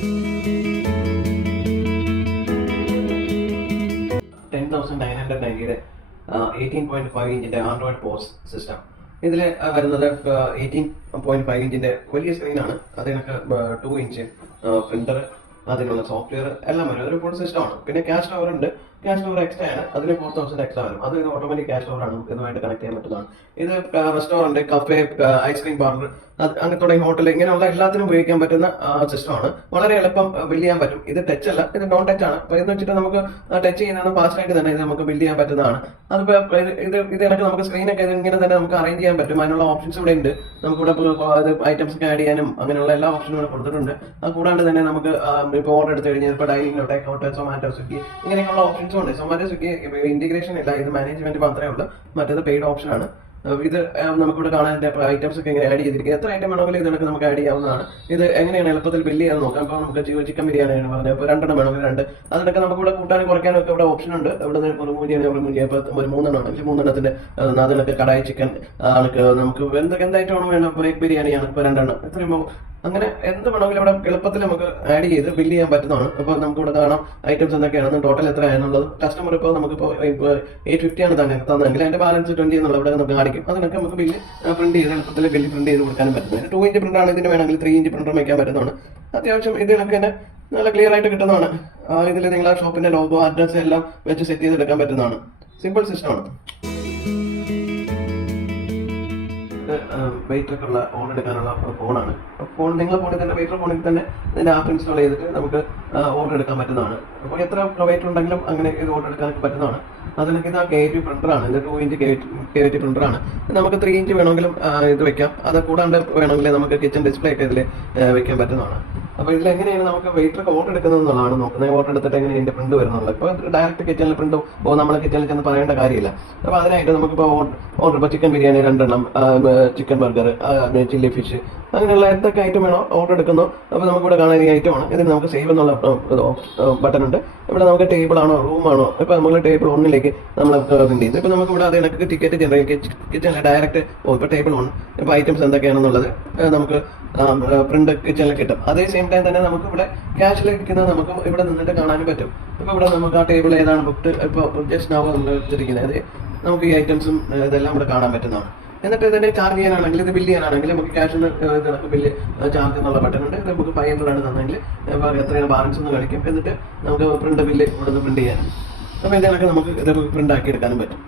$10,990 18.5 ഇഞ്ചിന്റെ Android pose system. ഇതിൽ വരുന്നത് 18.5 ഇഞ്ചിന്റെ വലിയ സ്ക്രീനാണ്. അതിനൊക്കെ 2 ഇഞ്ച് പ്രിന്റർ, അതിനുള്ള സോഫ്റ്റ്വെയർ എല്ലാം വരും. ഒരു ഫുൾ സിസ്റ്റമാണ്. പിന്നെ ക്യാഷ് ടവർ ഉണ്ട്. ക്യാഷ് ടവർ എക്സ്ട്രാ ആണ്. അതിന് 4000 എക്സ്ട്രാ വരും. അത് ഓട്ടോമാറ്റിക് ക്യാഷ് ടവർ ആണ്. ഇതുമായിട്ട് കണക്ട് ചെയ്യാൻ പറ്റുന്നതാണ്. ഇത് റെസ്റ്റോറന്റ്, കഫേ, ഐസ്ക്രീം പാർലർ, അങ്ങനെ തുടങ്ങിയ ഹോട്ടൽ, ഇങ്ങനെയുള്ള എല്ലാത്തിനും ഉപയോഗിക്കാൻ പറ്റുന്ന സിസ്റ്റമാണ്. വളരെ എളുപ്പം ബിൽഡ് ചെയ്യാൻ പറ്റും. ഇത് ടച്ച് അല്ല, ഇത് നോൺ ടച്ച് ആണ്. അപ്പൊ എന്ന് വെച്ചിട്ട് നമുക്ക് ടച്ച് ചെയ്യുന്നതാണ് ഫാസ്റ്റ് ആയിട്ട് തന്നെ ഇത് നമുക്ക് ബിൽഡ് ചെയ്യാൻ പറ്റുന്നതാണ്. അതിപ്പോ ഇത് കണക്ക് നമുക്ക് സ്ക്രീനൊക്കെ ഇങ്ങനെ തന്നെ നമുക്ക് അറേഞ്ച് ചെയ്യാൻ പറ്റും. അതിനുള്ള ഓപ്ഷൻസ് ഇവിടെ ഉണ്ട്. നമുക്കിവിടെ ഐറ്റംസ് ഒക്കെ ആഡ് ചെയ്യാനും അങ്ങനെയുള്ള എല്ലാ ഓപ്ഷനും ഇവിടെ കൊടുത്തിട്ടുണ്ട്. അത് കൂടാണ്ട് തന്നെ നമുക്ക് ഇപ്പോൾ ഓർഡർ എടുത്തു കഴിഞ്ഞാൽ ഇപ്പോൾ ഡൈനിങ്, ടേക്ക്ഔട്ട്, സൊമാറ്റോ, സ്വിഗ്ഗി ഇങ്ങനെയുള്ള ഓപ്ഷൻസും ഉണ്ട്. സൊമാറ്റോ, സ്വിഗ്ഗി ഇന്റഗ്രേഷൻ ഇല്ല. ഇത് മാനേജ്മെന്റ് മാത്രമേ ഉള്ളൂ. മറ്റേത് പെയ്ഡ് ഓപ്ഷൻ ആണ്. ഇത് നമുക്കിവിടെ കാണാൻ ഐറ്റംസ് ഒക്കെ ഇങ്ങനെ ആഡ് ചെയ്തിരിക്കുക. എത്ര ഐറ്റം വേണമെങ്കിലും ഇതിനൊക്കെ നമുക്ക് ആഡ് ചെയ്യാവുന്നതാണ്. ഇത് എങ്ങനെയാണ് എളുപ്പത്തിൽ ബില്ല് ചെയ്യാൻ നോക്കാം. അപ്പോൾ നമുക്ക് ചിക്കൻ ബിരിയാണിയാണ് പറഞ്ഞത്. ഇപ്പോൾ 2 വേണമെങ്കിൽ 2. അതിനൊക്കെ നമുക്ക് ഇവിടെ കൂട്ടാനും കുറയ്ക്കാനും ഒക്കെ ഇവിടെ ഓപ്ഷൻ ഉണ്ട്. ഇവിടെ റിമൂവ് ചെയ്യാൻ ഇപ്പോൾ ഒരു 3 ആണെങ്കിൽ 3 അതിനൊക്കെ കടായി ചിക്കൻ ആൾക്ക് നമുക്ക് എന്ത് ഐറ്റമാണ് വേണം. ഇപ്പോൾ എഗ് ബിരിയാണിയാണ് ഇപ്പോൾ 2. എത്രയുമ്പോൾ അങ്ങനെ എന്ത് വേണമെങ്കിലും ഇവിടെ എളുപ്പത്തിൽ നമുക്ക് ആഡ് ചെയ്ത് ബില്ല് ചെയ്യാൻ പറ്റുന്നതാണ്. അപ്പോൾ നമുക്ക് ഇവിടെ കാണാം ഐറ്റംസ് എന്തൊക്കെയാണ്, ടോട്ടൽ എത്രയാണെന്നുള്ളത്. കസ്റ്റമർ ഇപ്പോൾ നമുക്കിപ്പോൾ 850 ആണ് തന്നെങ്കിൽ അതിന്റെ ബാലൻസ് 20 എന്നുള്ള ഇവിടെ നമുക്ക് കാണിക്കും. അതിനൊക്കെ നമുക്ക് ബില്ല് പ്രിന്റ് ചെയ്ത് എളുപ്പത്തിൽ ബില്ല് പ്രിന്റ് ചെയ്ത് കൊടുക്കാനും പറ്റുന്നത്. 2 ഇഞ്ച് പ്രിന്റാണ്. ഇതിന് വേണമെങ്കിൽ 3 ഇഞ്ച് പ്രിന്റർ വയ്ക്കാൻ പറ്റുന്നതാണ്. അത്യാവശ്യം ഇതിനൊക്കെ തന്നെ നല്ല ക്ലിയർ ആയിട്ട് കിട്ടുന്നതാണ്. ഇതിൽ നിങ്ങളെ ഷോപ്പിന്റെ ലോഗോ, അഡ്രസ് എല്ലാം വെച്ച് സെറ്റ് ചെയ്തെടുക്കാൻ പറ്റുന്നതാണ്. സിമ്പിൾ സിസ്റ്റമാണ്. വെയിറ്റൊക്കെ ഉള്ള ഓർഡർ എടുക്കാനുള്ള ഫോണാണ്. ഫോൺ നിങ്ങളുടെ ഫോണിൽ തന്നെ, വെയിറ്റർ ഫോണിൽ തന്നെ ഇതിന്റെ ആപ്പ് ഇൻസ്റ്റാൾ ചെയ്തിട്ട് നമുക്ക് ഓർഡർ എടുക്കാൻ പറ്റുന്നതാണ്. അപ്പോൾ എത്ര വെയിറ്റ് ഉണ്ടെങ്കിലും അങ്ങനെ ഇത് ഓർഡർ എടുക്കാൻ പറ്റുന്നതാണ്. അതിനൊക്കെ ഇത് KT പ്രിന്ററാണ്. ഇത് 2 ഇഞ്ച് KT പ്രിന്ററാണ്. നമുക്ക് 3 ഇഞ്ച് വേണമെങ്കിലും ഇത് വെക്കാം. അത് കൂടാണ്ട് വേണമെങ്കിൽ നമുക്ക് കിച്ചൺ ഡിസ്പ്ലേ ഒക്കെ ഇതിൽ വെക്കാൻ പറ്റുന്നതാണ്. അപ്പോൾ ഇതിൽ എങ്ങനെയാണ് നമുക്ക് വെയിറ്ററൊക്കെ ഓർഡർ എടുക്കുന്നത് എന്നുള്ളതാണ് നോക്കുന്നത്. ഓർഡർ എടുത്തിട്ട് എങ്ങനെ ഇതിന്റെ പ്രിന്റ് വരുന്നുള്ളത്. ഇപ്പോൾ ഡയറക്റ്റ് കിച്ചണിൽ പ്രിന്റ് നമ്മൾ കിച്ചണിൽ ചെന്ന് പറയേണ്ട കാര്യമില്ല. അപ്പോൾ അതിനായിട്ട് നമുക്കിപ്പോൾ ഓർഡർ, ഇപ്പോൾ chicken biryani 2, chicken burger, chilli fish, അങ്ങനെയുള്ള എന്തൊക്കെ ഐറ്റം വേണോ ഓർഡർ എടുക്കുന്നു. അപ്പോൾ നമുക്കിവിടെ കാണാൻ ഈ ഐറ്റമാണ്. ഇതിന് നമുക്ക് സേവ് എന്നുള്ള ബട്ടൺ ഉണ്ട്. ഇവിടെ നമുക്ക് ടേബിൾ ആണോ റൂമാണോ, ഇപ്പോൾ നമ്മൾ ടേബിൾ 1 നമ്മൾ പ്രിന്റ് ചെയ്ത് ഇപ്പോൾ നമുക്ക് ഇവിടെ അതിനൊക്കെ ടിക്കറ്റ് ജനറേറ്റ് കിച്ചണിൽ ഡയറക്റ്റ് ഇപ്പോൾ ടേബിൾ 1 ഇപ്പോൾ ഐറ്റംസ് എന്തൊക്കെയാണെന്നുള്ളത് നമുക്ക് പ്രിന്റ് കിച്ചണിൽ കിട്ടും. അതേ സെയിം ടൈം തന്നെ നമുക്ക് ഇവിടെ ക്യാഷിൽ ഇരിക്കുന്നത് നമുക്ക് ഇവിടെ നിന്നിട്ട് കാണാനും പറ്റും. ഇപ്പോൾ ഇവിടെ നമുക്ക് ആ ടേബിൾ ഏതാണ് ബുക്ക്ഡ്, ഇപ്പോൾ ജസ്റ്റ് നൗ നമ്മൾ വെച്ചിരിക്കുന്നത് നമുക്ക് ഈ ഐറ്റംസും ഇതെല്ലാം ഇവിടെ കാണാൻ പറ്റുന്നതാണ്. എന്നിട്ട് ഇതിനെ ചാർജ് ചെയ്യാനാണെങ്കിൽ, ഇത് ബില്ല് ചെയ്യാനാണെങ്കിൽ നമുക്ക് ക്യാഷിന് ബില്ല് ചാർജ് എന്നുള്ള ബട്ടൺ ഉണ്ട്. നമുക്ക് 500 ആണ് തന്നെങ്കിൽ എത്രയാണ് ബാലൻസ് എന്ന് കളിക്കും. എന്നിട്ട് നമുക്ക് പ്രിന്റ് ബില്ല് ഇവിടെ നിന്ന് പ്രിന്റ് ചെയ്യാനും. അപ്പോൾ ഇതിനൊക്കെ നമുക്ക് ഇത് പ്രിന്റ് ആക്കി എടുക്കാനും പറ്റും.